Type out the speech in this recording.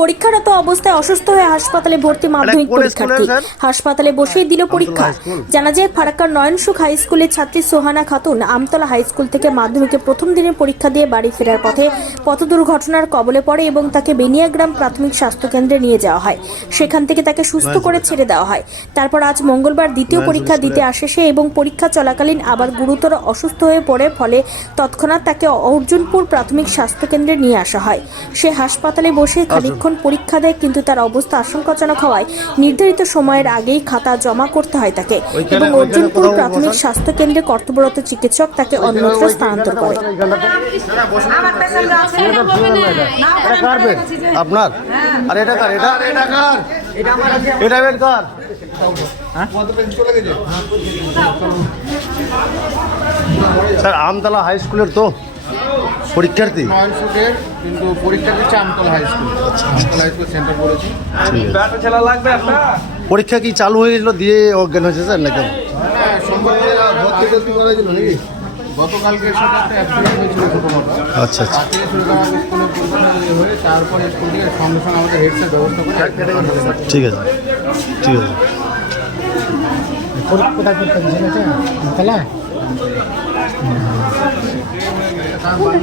পরীক্ষারত অবস্থায় অসুস্থ হয়ে হাসপাতালে ভর্তি মাধ্যমিক পরীক্ষার্থী। হাসপাতালে বসেই দিল পরীক্ষা। জানা যায় ফারাক্কার নয়নসুখ হাই স্কুলের ছাত্রী সোহানা খাতুন আমতলা হাই স্কুল থেকে মাধ্যমিকে প্রথম দিনের পরীক্ষা দিয়ে বাড়ি ফেরার পথে পথ দুর্ঘটনার কবলে পড়ে এবং তাকে বেনিয়াগ্রাম প্রাথমিক স্বাস্থ্য কেন্দ্রে নিয়ে যাওয়া হয়। সেখান থেকে তাকে সুস্থ করে ছেড়ে দেওয়া হয়। তারপর আজ মঙ্গলবার দ্বিতীয় পরীক্ষা দিতে আসে সে এবং পরীক্ষা চলাকালীন আবার গুরুতর অসুস্থ হয়ে পড়ে, ফলে তৎক্ষণাৎ তাকে অর্জুনপুর প্রাথমিক স্বাস্থ্য কেন্দ্রে নিয়ে আসা হয়। সে হাসপাতালে বসে খানিকক্ষণ পরীক্ষা দেয়, কিন্তু তার অবস্থা আশঙ্কাজনক হওয়ায় নির্ধারিত সময়ের আগেই খাতা জমা করতে হয় তাকে এবং অর্জুনপুর প্রাথমিক স্বাস্থ্য কেন্দ্রে কর্তব্যরত চিকিৎসক তাকে অন্যত্র স্থানান্তর করে। আপনার আর এটা কার? এটা বেড কার? স্যার আমতলা হাই স্কুলের তো পরীক্ষার্থী, কিন্তু পরীক্ষা দিচ্ছে Amtala high school. Amtala high school centre পড়েছে। পরীক্ষা কি চালু হয়ে গেছিল দিয়ে অজ্ঞান হয়েছে স্যার নাকি? হ্যাঁ, ভর্তি করেছিল নাকি? গতকালকে সাথে একটা অ্যাক্সিডেন্ট হয়েছিল ছোটোখাটো। আচ্ছা আচ্ছা, তাকে স্কুলে পরীক্ষা হয়ে তারপরে স্কুল থেকে সঙ্গে সঙ্গে আমাদের হেড স্যার ব্যবস্থা করে ঠিক আছে ঠিক আছে। কোথায় পরীক্ষা দিয়েছে? আমতলা। তার বাড়ি